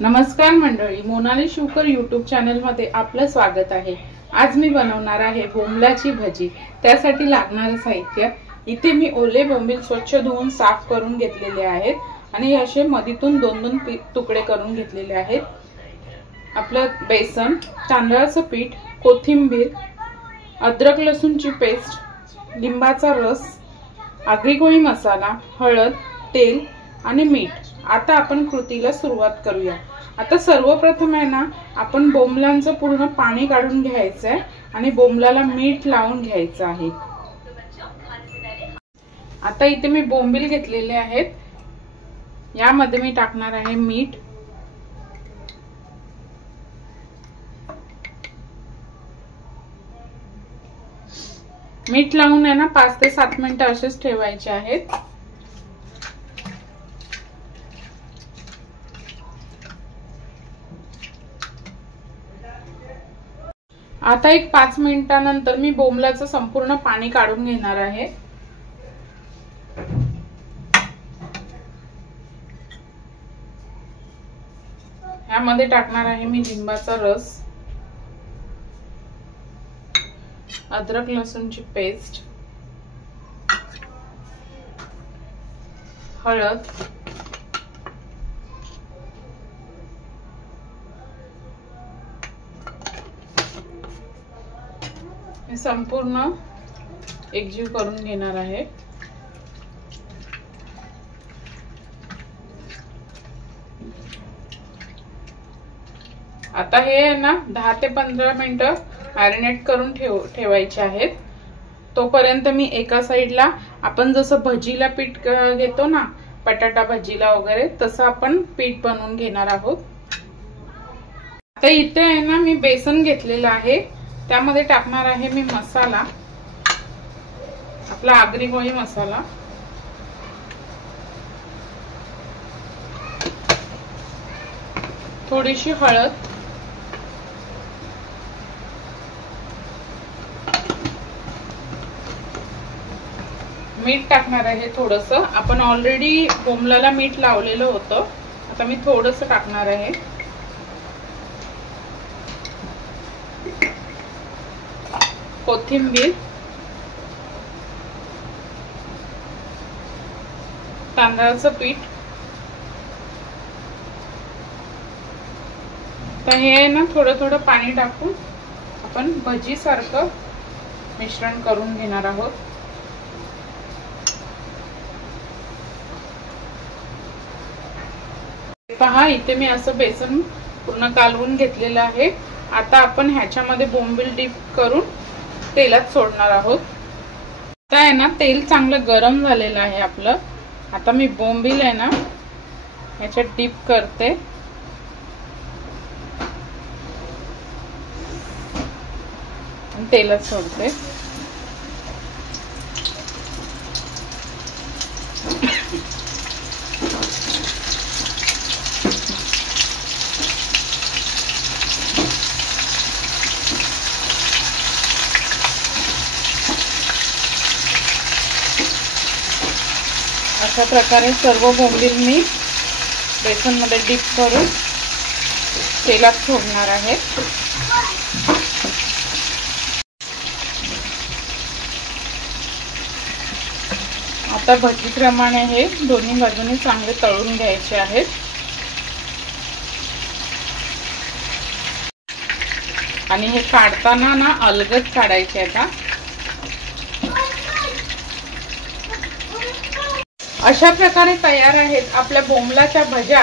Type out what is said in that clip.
नमस्कार मंडळी, मोनाली शुकर YouTube channel मध्ये आपलं स्वागत आहे। आज मी बनवणार आहे बोंबलाची भजी। त्यासाठी लागणारे साहित्य इथे मी ओले बोंबील स्वच्छ धुवून साफ करून घेतलेले आहेत आणि असे मधीतून दोन दोन तुकडे करून घेतलेले आहेत। आपलं बेसन, तांदळाचं पीठ, कोथिंबीर, अद्रक लसूणची पेस्ट, लिंबाचा रस, आगरी मसाला, हळद, तेल आणि मीठ। आता आपण कृतीला सुरुवात करूया। आता सर्वप्रथम आहे ना, आपण बोंबलांचं पूर्ण पाणी काढून घ्यायचं आहे आणि बोंबलाला मीठ लावून घ्यायचं आहे। आता इथे मी बोंबील घेतलेले आहेत, यामध्ये मी टाकणार आहे मीठ, मीठ लावून आहे ना 5 ते 7 मिनिटं असेच ठेवायचे आहेत। आता एक 5 मिनिटांनंतर मी बोंबलाचं संपूर्ण पाणी काढून घेणार आहे। यामध्ये टाकणार आहे मी लिंबाचा रस, अद्रक लसूणची पेस्ट, हळद, संपूर्ण एकजीव करून घेणार आहे। आता हे आहे ना 10 ते 15 मिनिटं मॅरिनेट करून ठेवायचे आहेत। तोपर्यंत मी एका साइडला आपण जसं भजीला पीठ घेतो ना, बटाटा भजीला वगैरे, तसं आपण पीठ बनवून घेणार आहोत। आता इथे आहे ना मी बेसन घेतलेलं आहे, त्यामध्ये टाकणार आहे मी मसाला, आपला आगरी मसाला, थोडीशी हळद, मीठ टाकणार आहे थोडंसं। आपण ऑलरेडी बोंबलाला मीठ लावलेलं होतं, आता मी थोडंसं टाकणार आहे। कोथिंबीर, तांदळाचं पीठ, तर हे आहे ना थोडं थोडं पाणी टाकून आपण भजी सारखं मिश्रण करून घेणार आहोत। पहा, इथे मी असं बेसन पूर्ण कालवून घेतलेलं आहे। आता आपण ह्याच्यामध्ये बोंबील डीप करून तेलात सोडणार आहोत। आता आहे ना तेल चांगलं गरम झालेलं आहे आपलं। आता मी बोंबील आहे ना ह्याच्यात डीप करते आणि तेलात सोडते। अशा प्रकारे सर्व बोंबील मी बेसन मध्ये डीप करून तेलात सोडणार आहे। आता भजीप्रमाणे हे दोन्ही बाजूने चांगले तळून घ्यायचे आहेत आणि हे काढताना ना अलगद काढायचे आता। अशा प्रकारे तयार आहेत आपल्या बोंबलाच्या भज्या।